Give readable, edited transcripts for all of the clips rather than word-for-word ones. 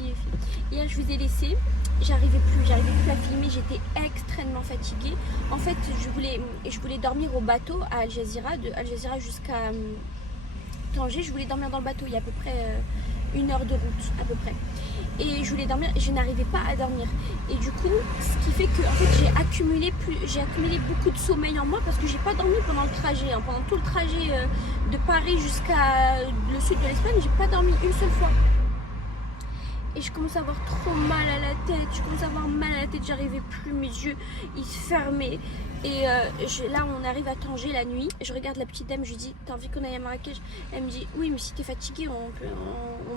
les filles. Hier je vous ai laissé, j'arrivais plus à filmer, j'étais extrêmement fatiguée. En fait je voulais dormir au bateau à Al Jazeera, de Al Jazeera jusqu'à Tanger. Je voulais dormir dans le bateau, il y a à peu près 1 heure de route à peu près. Et je voulais dormir et je n'arrivais pas à dormir. Et du coup, ce qui fait que en fait, j'ai accumulé beaucoup de sommeil en moi parce que j'ai pas dormi pendant le trajet. Hein. Pendant tout le trajet de Paris jusqu'à le sud de l'Espagne, j'ai pas dormi une seule fois. Et je commence à avoir trop mal à la tête, j'arrivais plus, mes yeux ils se fermaient. Et là on arrive à Tanger la nuit, je regarde la petite dame, je lui dis t'as envie qu'on aille à Marrakech? Elle me dit oui mais si t'es fatiguée on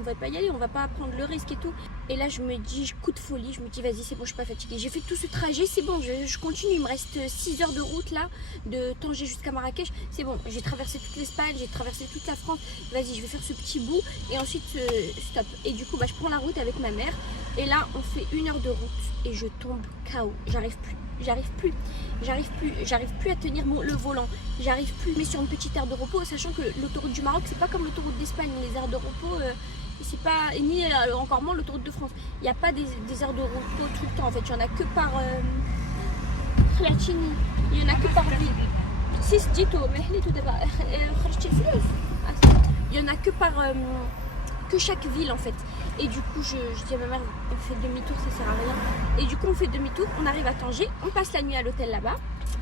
va pas y aller, on va pas prendre le risque et tout. Et là je me dis coup de folie, je me dis vas-y c'est bon je suis pas fatiguée, j'ai fait tout ce trajet, c'est bon je continue, il me reste 6 heures de route là, de Tanger jusqu'à Marrakech, c'est bon, j'ai traversé toute l'Espagne, j'ai traversé toute la France, vas-y je vais faire ce petit bout et ensuite stop. Et du coup je prends la route avec ma mère et là on fait 1 heure de route et je tombe KO, j'arrive plus à tenir le volant, j'arrive plus, mais sur une petite aire de repos, sachant que l'autoroute du Maroc c'est pas comme l'autoroute d'Espagne, les aires de repos c'est pas, ni encore moins l'autoroute de France, il n'y a pas des aires de repos tout le temps en fait, il y en a que par il y en a que par ville. Il y en a que par que chaque ville en fait. Et du coup je dis à ma mère on fait demi-tour, ça sert à rien. Et du coup on fait demi-tour, on arrive à Tanger, on passe la nuit à l'hôtel là-bas.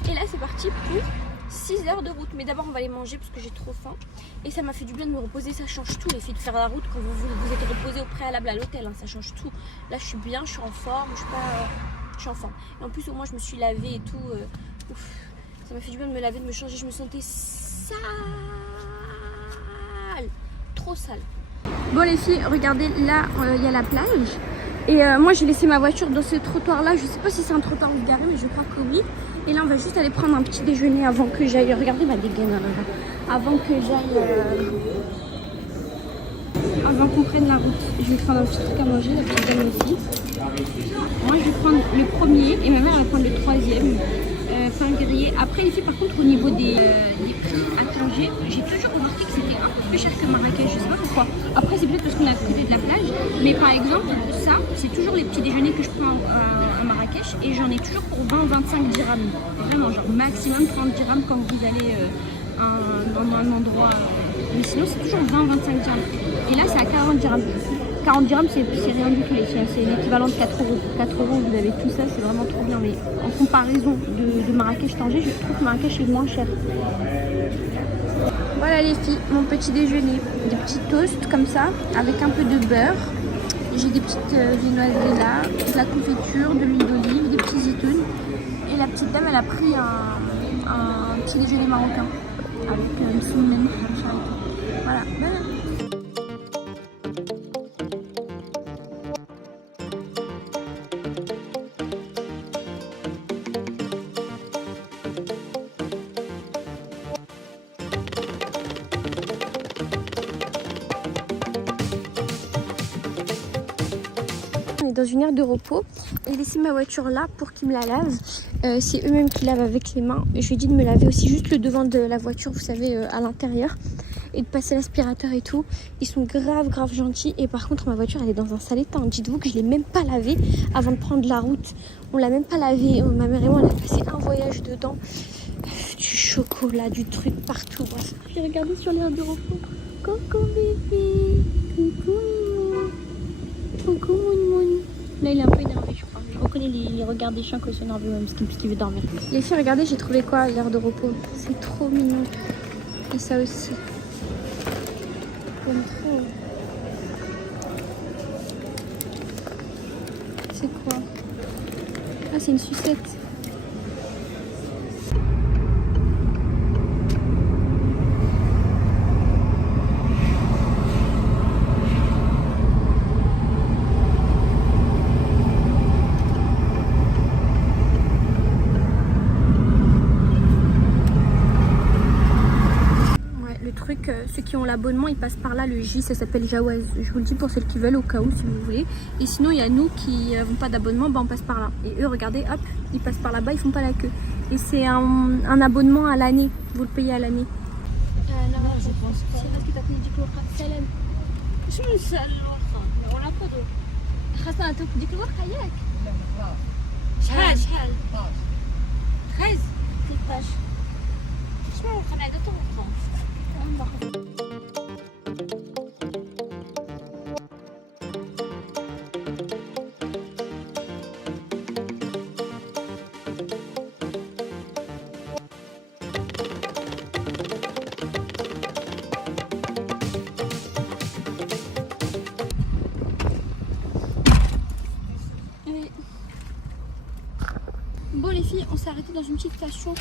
Et là c'est parti pour 6 heures de route. Mais d'abord on va aller manger parce que j'ai trop faim. Et ça m'a fait du bien de me reposer, ça change tout les filles de faire la route quand vous êtes reposé au préalable à l'hôtel, hein, ça change tout. Là je suis bien, je suis en forme, je suis en forme. Et en plus au moins je me suis lavée et tout. Ouf, ça m'a fait du bien de me laver, de me changer, je me sentais sale. Trop sale. Bon les filles, regardez, là il y a la plage. Et moi j'ai laissé ma voiture dans ce trottoir là. Je sais pas si c'est un trottoir garé mais je crois que oui. Et là on va juste aller prendre un petit déjeuner avant que j'aille. Regardez ma dégaine là, avant que j'aille avant qu'on prenne la route. Je vais prendre un petit truc à manger, la petite dame aussi. Moi je vais prendre le premier et ma mère elle va prendre le troisième. Pain grillé. Après les filles par contre au niveau des prix à Tanger, j'ai toujours remarqué que c'était un peu plus cher que Marrakech, je sais pas pourquoi. Après c'est peut-être parce qu'on est à côté de la plage, mais par exemple ça c'est toujours les petits déjeuners que je prends à Marrakech et j'en ai toujours pour 20-25 dirhams. Vraiment genre maximum 30 dirhams quand vous allez dans un endroit, mais sinon c'est toujours 20-25 dirhams. Et là c'est à 40 dirhams. 40 dirhams c'est rien du tout les filles, c'est l'équivalent de 4 euros. 4 euros vous avez tout ça, c'est vraiment trop bien. Mais en comparaison de Marrakech-Tanger, je trouve que Marrakech est moins cher. Voilà les filles, mon petit déjeuner. Des petits toasts comme ça, avec un peu de beurre. J'ai des petites viennoiseries là, de la confiture, de l'huile d'olive, des petits zitoun. Et la petite dame elle a pris un petit déjeuner marocain. Avec une semaine. Voilà. Dans une aire de repos et laisser ma voiture là pour qu'ils me la lavent. C'est eux-mêmes qui lavent avec les mains. Je lui ai dit de me laver aussi juste le devant de la voiture, vous savez, à l'intérieur, et de passer l'aspirateur et tout. Ils sont grave gentils. Et par contre ma voiture elle est dans un sale état. Dites-vous que je l'ai même pas lavée avant de prendre la route. On l'a même pas lavée. Ma mère et moi on a passé un voyage dedans. Du chocolat, du truc partout. J'ai regardé sur l'aire de repos. Coucou bébé. Coucou. Coucou mon. Là il est un peu énervé je crois. Je reconnais les regards des chiens que c'est énervé même parce qu'il veut dormir. Les filles regardez j'ai trouvé quoi à l'air de repos. C'est trop mignon. Et ça aussi. J'aime trop. C'est quoi? Ah c'est une sucette. Ceux qui ont l'abonnement ils passent par là, le J ça s'appelle Jawaz, je vous le dis pour celles qui veulent au cas où si vous voulez. Et sinon il y a nous qui n'avons pas d'abonnement, on passe par là. Et eux regardez hop ils passent par là-bas, ils font pas la queue. Et c'est un abonnement à l'année, vous le payez à l'année. Non je pense pas. C'est parce que t'as fait du salam. Je me salue. On l'a pas de. خاصة توك ديك الوقت ياك شحال 13 13 شنو خلينا هذا طون Bon les filles, on s'est arrêté dans une petite station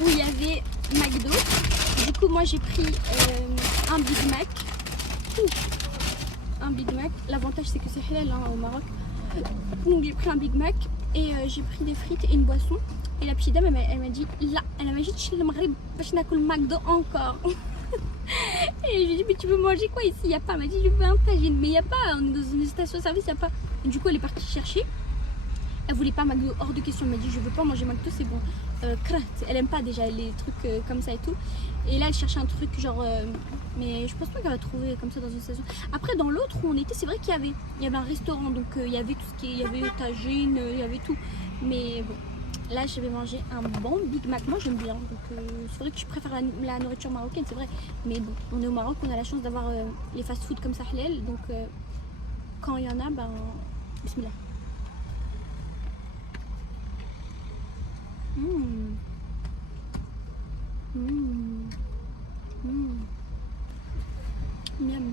où il y avait McDo. Du coup moi j'ai pris un Big Mac. Un Big Mac. L'avantage c'est que c'est halal hein, au Maroc. Donc j'ai pris un Big Mac et j'ai pris des frites et une boisson. Et la petite dame elle m'a dit là, elle m'a dit je vais McDo encore. Et je lui ai dit mais tu veux manger quoi ici? Il n'y a pas. Elle m'a dit je veux un tagine. Mais il n'y a pas, on est dans une station service, il n'y a pas. Et du coup elle est partie chercher. Elle voulait pas McDo, hors de question. Elle m'a dit je veux pas manger McDo, c'est bon. Elle aime pas déjà les trucs comme ça et tout. Et là elle cherchait un truc genre mais je pense pas qu'elle va trouver comme ça dans une station. Après dans l'autre où on était, c'est vrai qu'il y avait un restaurant, donc il y avait tout ce qui il y avait tagine, il y avait tout. Mais bon, là je vais manger un bon Big Mac. Moi j'aime bien, donc c'est vrai que je préfère la nourriture marocaine, c'est vrai. Mais bon, on est au Maroc, on a la chance d'avoir les fast-food comme ça halal, donc quand il y en a, ben bismillah. Miam.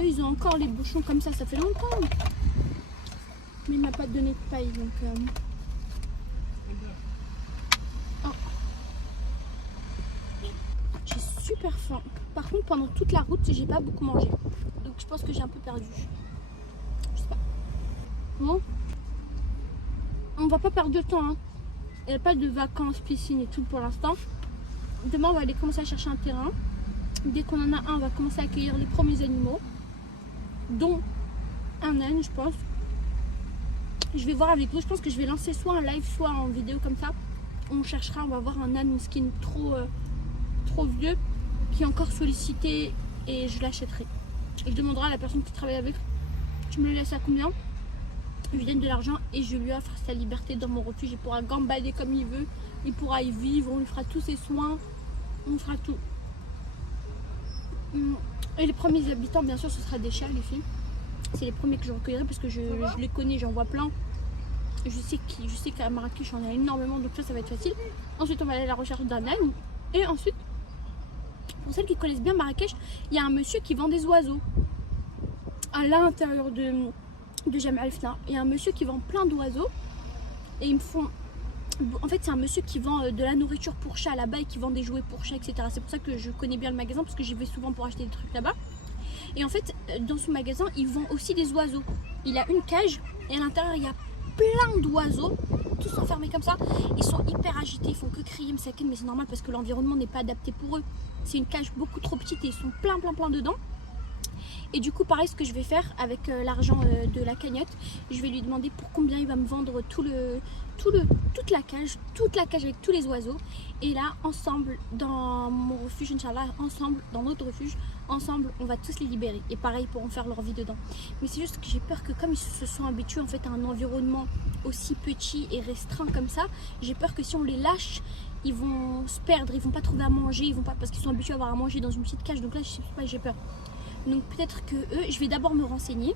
Eux, ils ont encore les bouchons comme ça fait longtemps. Mais il m'a pas donné de paille donc. Oh. J'ai super faim. Par contre, pendant toute la route, j'ai pas beaucoup mangé. Donc je pense que j'ai un peu perdu. Je sais pas. Bon. On va pas perdre de temps. Hein. Il n'y a pas de vacances, piscine et tout pour l'instant. Demain, on va aller commencer à chercher un terrain. Dès qu'on en a un, on va commencer à accueillir les premiers animaux. Dont un âne, je pense. Je vais voir avec vous. Je pense que je vais lancer soit un live, soit en vidéo comme ça. On cherchera, on va voir un âne skin trop vieux qui est encore sollicité et je l'achèterai. Je demanderai à la personne qui travaille avec, tu me le laisses à combien? Je lui donne de l'argent et je lui offre sa liberté dans mon refuge. Il pourra gambader comme il veut, il pourra y vivre, on lui fera tous ses soins, on fera tout. Et les premiers habitants, bien sûr, ce sera des chats, les filles. C'est les premiers que je recueillerai parce que je les connais, j'en vois plein. Je sais qu'à Marrakech, j'en ai énormément, donc ça va être facile. Ensuite, on va aller à la recherche d'un âne. Et ensuite, pour celles qui connaissent bien Marrakech, il y a un monsieur qui vend des oiseaux à l'intérieur de Jemaa el-Fna. Il y a un monsieur qui vend plein d'oiseaux et ils me font... En fait, c'est un monsieur qui vend de la nourriture pour chat là-bas et qui vend des jouets pour chat, etc. C'est pour ça que je connais bien le magasin parce que j'y vais souvent pour acheter des trucs là-bas. Et en fait, dans ce magasin, il vend aussi des oiseaux. Il a une cage et à l'intérieur, il y a plein d'oiseaux, tous enfermés comme ça. Ils sont hyper agités, ils font que crier, mais c'est normal parce que l'environnement n'est pas adapté pour eux. C'est une cage beaucoup trop petite et ils sont plein dedans. Et du coup, pareil, ce que je vais faire avec l'argent de la cagnotte, je vais lui demander pour combien il va me vendre toute la cage avec tous les oiseaux. Et là, ensemble, dans mon refuge, Inch'Allah, ensemble, dans notre refuge, ensemble, on va tous les libérer. Et pareil, ils pourront faire leur vie dedans. Mais c'est juste que j'ai peur que comme ils se sont habitués en fait à un environnement aussi petit et restreint comme ça, j'ai peur que si on les lâche, ils vont se perdre, ils vont pas trouver à manger, ils vont pas parce qu'ils sont habitués à avoir à manger dans une petite cage. Donc là, je sais pas, j'ai peur. Donc peut-être que eux, je vais d'abord me renseigner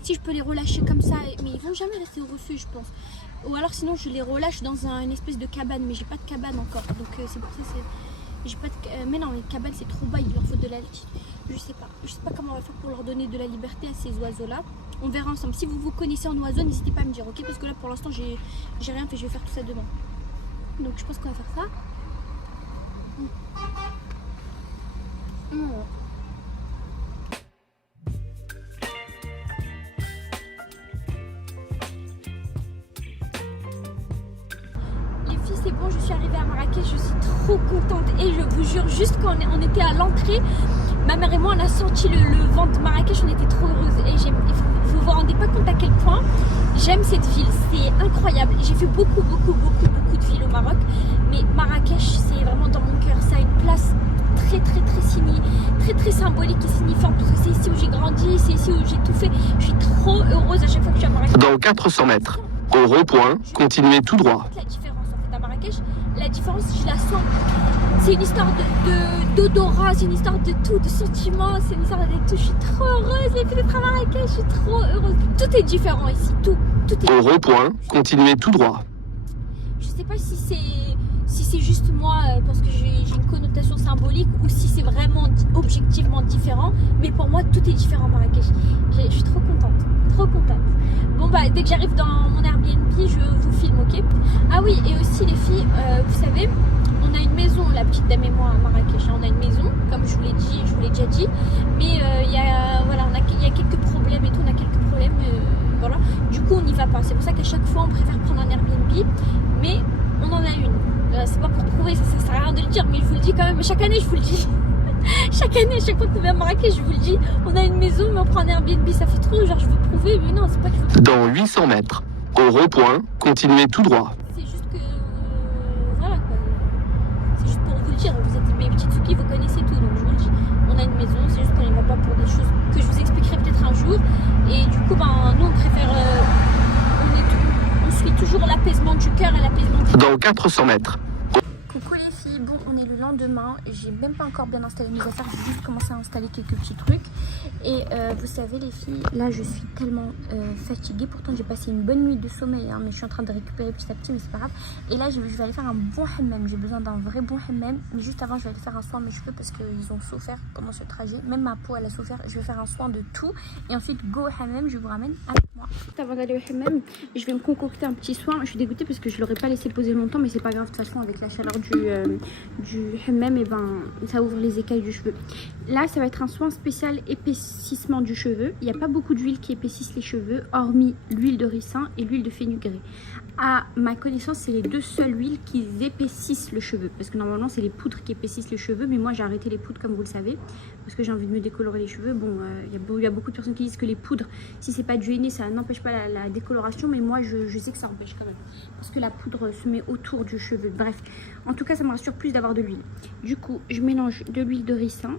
si je peux les relâcher comme ça, mais ils vont jamais rester au refuge, je pense. Ou alors sinon je les relâche dans une espèce de cabane, mais j'ai pas de cabane encore. Donc c'est pour ça j'ai pas de mais non, les cabanes c'est trop bas, il leur faut de l'altitude. Je sais pas comment on va faire pour leur donner de la liberté à ces oiseaux là. On verra ensemble. Si vous vous connaissez en oiseaux, n'hésitez pas à me dire, ok, parce que là pour l'instant j'ai rien fait, je vais faire tout ça demain. Donc je pense qu'on va faire ça. C'est bon, je suis arrivée à Marrakech, je suis trop contente et je vous jure, juste quand on était à l'entrée, ma mère et moi on a senti le vent de Marrakech, on était trop heureuses et vous vous rendez pas compte à quel point j'aime cette ville, c'est incroyable. J'ai fait beaucoup de villes au Maroc, mais Marrakech c'est vraiment dans mon cœur, ça a une place ici où j'ai tout fait. Je suis trop heureuse à chaque fois que je suis à Marrakech. Dans 400 mètres, au rond-point, continuez tout droit. La différence en fait à Marrakech, la différence je la sens. C'est une histoire d'odorat, c'est une histoire de tout, de sentiments, c'est une histoire de tout. Je suis trop heureuse les filles d'être à Marrakech, je suis trop heureuse. Tout est différent ici, tout est. Au rond-point, continuez tout droit. Je sais pas si c'est juste moi parce que j'ai une connotation symbolique ou si c'est vraiment objectivement différent, mais pour moi tout est différent à Marrakech. Je suis trop contente, trop contente. Bon bah dès que j'arrive dans mon Airbnb, je vous filme, ok? Ah oui, et aussi les filles, vous savez, on a une maison, la petite dame et moi à Marrakech, on a une maison, comme je vous l'ai dit, je vous l'ai déjà dit, mais il y a quelques problèmes et tout, on a quelques problèmes, voilà. Du coup on n'y va pas, c'est pour ça qu'à chaque fois on préfère prendre un Airbnb, mais on en a une. C'est pas pour prouver, ça sert à rien de le dire, mais je vous le dis quand même, chaque année je vous le dis. Chaque année, à chaque fois qu'on vient à Marrakech, je vous le dis, on a une maison, mais on prend un Airbnb, ça fait trop, genre je veux prouver, mais non, c'est pas que je veux. Dans 800 mètres, au rond-point, continuez tout droit. C'est juste que, voilà quoi, c'est juste pour vous le dire, vous êtes mes petites soukies, vous connaissez tout, donc je vous le dis, on a une maison, c'est juste qu'on n'y va pas pour des choses que je vous expliquerai peut-être un jour, et du coup, ben, nous on préfère, on suit toujours l'apaisement du cœur et l'apaisement du... Dans 400 mètres. Coucou les filles, bon on est le lendemain, j'ai même pas encore bien installé mes affaires, j'ai juste commencé à installer quelques petits trucs et vous savez les filles, là je suis tellement fatiguée, pourtant j'ai passé une bonne nuit de sommeil hein, mais je suis en train de récupérer petit à petit mais c'est pas grave et là je vais aller faire un bon hammam, j'ai besoin d'un vrai bon hammam mais juste avant je vais aller faire un soin à mes cheveux parce qu'ils ont souffert pendant ce trajet, même ma peau elle a souffert, je vais faire un soin de tout et ensuite go au hammam, je vous ramène avec moi. Avant d'aller au hammam, je vais me concocter un petit soin, je suis dégoûtée parce que je l'aurais pas laissé poser longtemps mais c'est pas grave de toute façon avec la chaleur du hammam et ben ça ouvre les écailles du cheveu. Là ça va être un soin spécial épaississement du cheveu, il n'y a pas beaucoup d'huile qui épaississent les cheveux hormis l'huile de ricin et l'huile de fenugrec. À ma connaissance c'est les deux seules huiles qui épaississent le cheveu parce que normalement c'est les poudres qui épaississent les cheveux mais moi j'ai arrêté les poudres comme vous le savez parce que j'ai envie de me décolorer les cheveux. Bon il y a beaucoup de personnes qui disent que les poudres si c'est pas du henné ça n'empêche pas la décoloration mais moi je sais que ça empêche quand même parce que la poudre se met autour du cheveu. Bref, en tout cas ça me rassure plus d'avoir de l'huile. Du coup je mélange de l'huile de ricin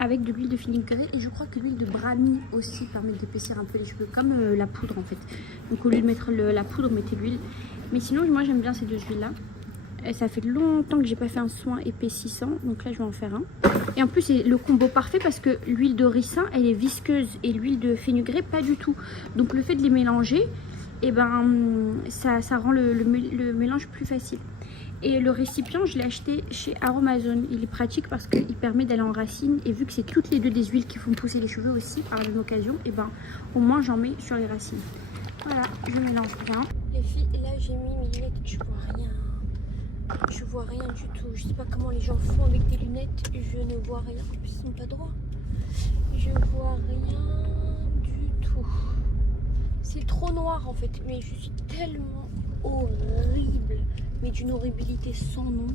avec de l'huile de fenugrec et je crois que l'huile de brahmi aussi permet d'épaissir un peu les cheveux comme la poudre en fait. Donc au lieu de mettre la poudre, mettez l'huile. Mais sinon moi j'aime bien ces deux huiles là. Et ça fait longtemps que j'ai pas fait un soin épaississant, donc là je vais en faire un. Et en plus c'est le combo parfait parce que l'huile de ricin elle est visqueuse et l'huile de fenugrec pas du tout. Donc le fait de les mélanger, et ben ça rend le mélange plus facile. Et le récipient je l'ai acheté chez Aromazone, il est pratique parce qu'il permet d'aller en racine et vu que c'est toutes les deux des huiles qui font pousser les cheveux aussi par la même occasion, et ben au moins j'en mets sur les racines. Voilà, je mélange bien. Les filles, là j'ai mis mes lunettes, je vois rien. Je vois rien du tout. Je sais pas comment les gens font avec des lunettes. Je ne vois rien. En plus, ils sont pas droits. Je vois rien du tout. C'est trop noir en fait. Mais je suis tellement horrible. Mais d'une horribilité sans nom.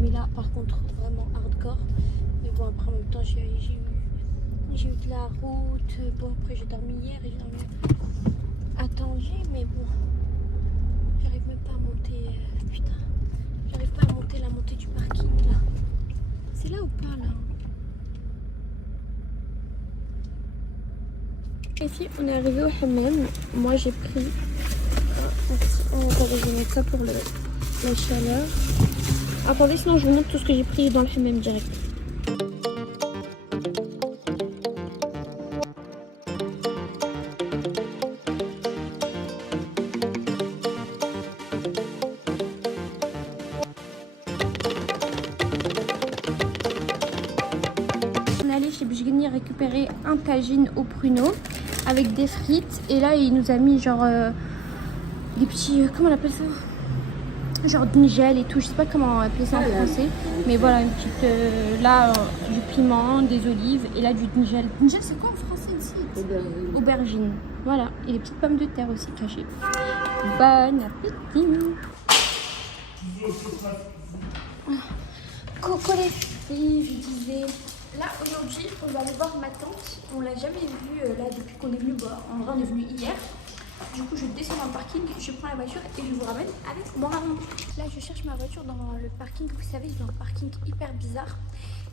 Mais là, par contre, vraiment hardcore. Mais bon, après, en même temps, j'ai eu de la route. Bon, après, j'ai dormi hier et j'ai dormi à Tanger. Mais bon, j'arrive même pas à monter. Putain. J'arrive pas à monter la montée du parking là. C'est là ou pas là? Les filles, on est arrivé au hammam. Moi j'ai pris attendez, je vais mettre ça pour la chaleur. Attendez, sinon je vous montre tout ce que j'ai pris dans le hammam direct. Chez Bujgeni récupérer un tagine au pruneau avec des frites et là il nous a mis genre des petits comment on appelle ça, genre d'ingel et tout, je sais pas comment appeler ça en français mais voilà une petite là du piment, des olives et là du d'ingel. D'ingel c'est quoi en français ici? Aubergine. Voilà, et des petites pommes de terre aussi cachées. Bon appétit. Coucou les filles, je disais. Là aujourd'hui on va aller voir ma tante, on l'a jamais vue là depuis qu'on est venu, en vrai on est venu hier. Du coup je descends dans le parking, je prends la voiture et je vous ramène avec moi. Là je cherche ma voiture dans le parking, vous savez ils ont un parking hyper bizarre.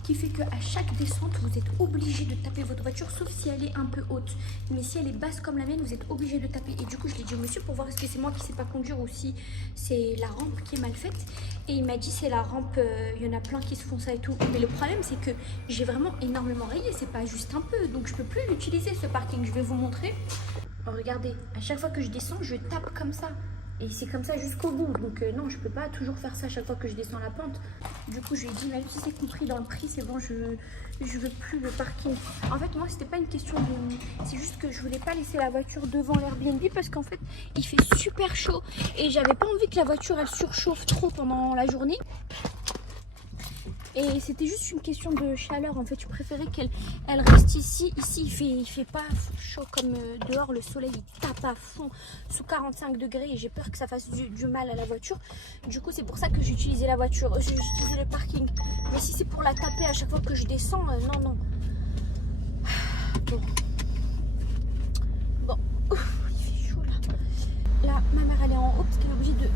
qui fait qu'à chaque descente, vous êtes obligé de taper votre voiture, sauf si elle est un peu haute. Mais si elle est basse comme la mienne, vous êtes obligé de taper. Et du coup, je l'ai dit au monsieur pour voir est-ce que c'est moi qui ne sais pas conduire ou si c'est la rampe qui est mal faite. Et il m'a dit c'est la rampe, il y en a plein qui se font ça et tout. Mais le problème, c'est que j'ai vraiment énormément rayé, c'est pas juste un peu. Donc je peux plus l'utiliser ce parking, je vais vous montrer. Regardez, à chaque fois que je descends, je tape comme ça. Et c'est comme ça jusqu'au bout. Donc non, je peux pas toujours faire ça à chaque fois que je descends la pente. Du coup, je lui ai dit, même si c'est compris dans le prix, c'est bon, je veux plus le parking. En fait, moi, c'était pas une question de... C'est juste que je voulais pas laisser la voiture devant l'Airbnb parce qu'en fait, il fait super chaud. Et j'avais pas envie que la voiture, elle surchauffe trop pendant la journée. Et c'était juste une question de chaleur. En fait, je préférais qu'elle reste ici. Ici, il fait pas chaud comme dehors. Le soleil, il tape à fond sous 45 degrés. Et j'ai peur que ça fasse du mal à la voiture. Du coup, c'est pour ça que j'ai utilisé la voiture. J'ai utilisé le parking. Mais si c'est pour la taper à chaque fois que je descends, non, non. Bon. Ouf, il fait chaud là. Là, ma mère, elle est en haut parce qu'elle est obligée de...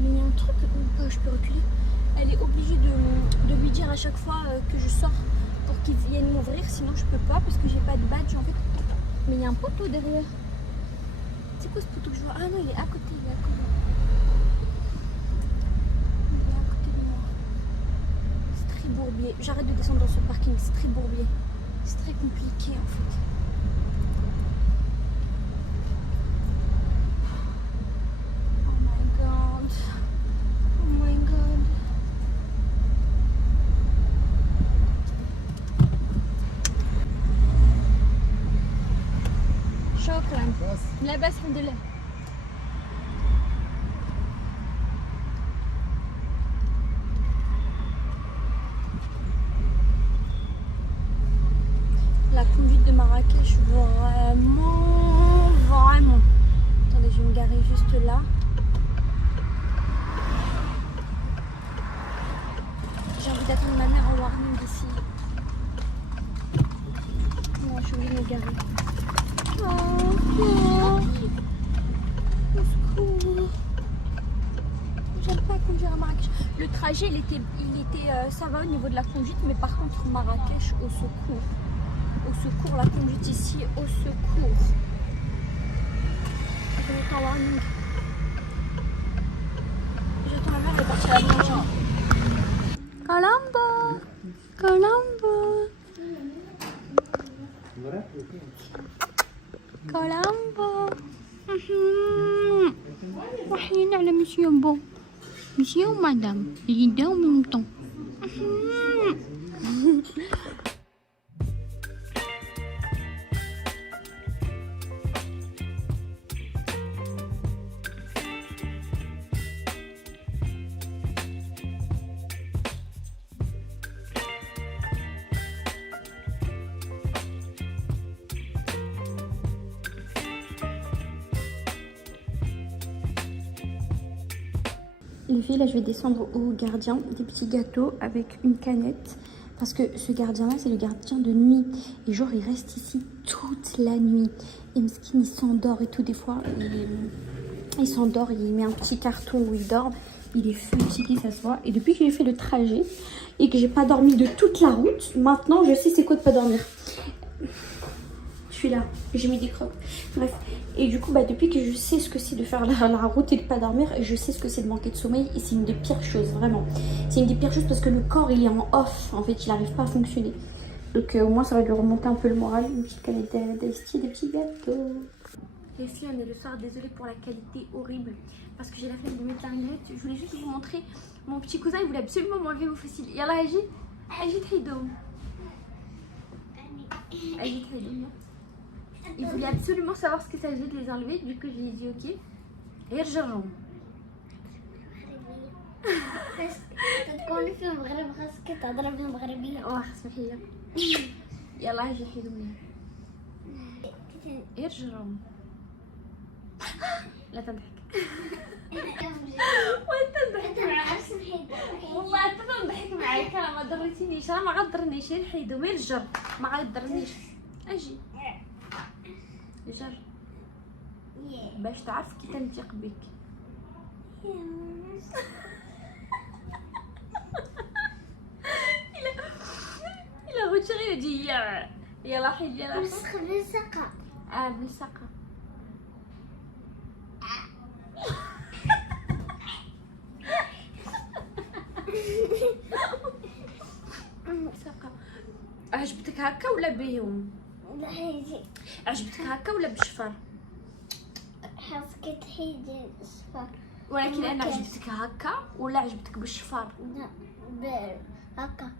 Mais il y a un truc où je peux reculer. Elle est obligée de lui dire à chaque fois que je sors pour qu'il vienne m'ouvrir, sinon je peux pas parce que j'ai pas de badge en fait. Mais il y a un poteau derrière. C'est quoi ce poteau que je vois? Ah non, il est à côté, il est à côté. Il est à côté de moi. C'est très bourbier. J'arrête de descendre dans ce parking, c'est très bourbier. C'est très compliqué en fait. Oh my god. Oh my god. شكرا لا بس الحمد لله la conduite de Marrakech vraiment attendez je vais me garer juste là j'ai envie d'attendre ma mère en warning d'ici non je suis obligée de me garer. J'aime pas conduire à Marrakech. Le trajet, il était ça va au niveau de la conduite, mais par contre Marrakech, au secours. Au secours, la conduite ici, au secours. J'attends warning. J'attends la mère, elle est partie à la boulangerie. Colombo, Colombo. كولامبو وحين على مسيو بو مسيو مدام يداو من طن Les filles, là je vais descendre au gardien des petits gâteaux avec une canette parce que ce gardien là c'est le gardien de nuit et genre il reste ici toute la nuit et Mskin il s'endort et tout des fois il s'endort, il met un petit carton où il dort, il est fatigué ça se voit et depuis que j'ai fait le trajet et que j'ai pas dormi de toute la route, maintenant je sais c'est quoi de pas dormir. Je suis là, j'ai mis des crocs. Bref, et du coup, depuis que je sais ce que c'est de faire la route et de pas dormir, je sais ce que c'est de manquer de sommeil et c'est une des pires choses, vraiment. C'est une des pires choses parce que le corps, il est en off, en fait, il n'arrive pas à fonctionner. Donc au moins, ça va lui remonter un peu le moral. Une petite canette d'Ice des petits gâteaux. Les filles, on est le soir, désolée pour la qualité horrible parce que j'ai la flemme de mettre la lunette. Je voulais juste vous montrer, mon petit cousin, il voulait absolument m'enlever vos fossiles. Yallah, Agit Hidoum. Agit Hidoum. Il voulait absolument savoir ce que ça faisait de les enlever, du coup je lui ai dit ok. Et يرجعهم. بس تكون فيهم مغرب خاصك تهضر بهم مغربية. اسمحي لي. يلا اجي حيدهم يرجعهم. لا تضحك. وانت تضحك. والله انت تضحك معي كلام ما ضريتنيش انا ما غضرنيش يحيدهم يرجع ما غيضرنيش. اجي. جر باش تعرف كي تنثق بك. حيدي يلا حيدي يلا نسخ بالسقا. بالسقا. سقا. عجبتك هكا ولا بيهم؟ لا هيجي عجبتك هكا ولا بالشفر؟ حسكت هيجي صفر. ولكن انا مكاس. عجبتك هكا ولا عجبتك بالشفر؟ لا هكا.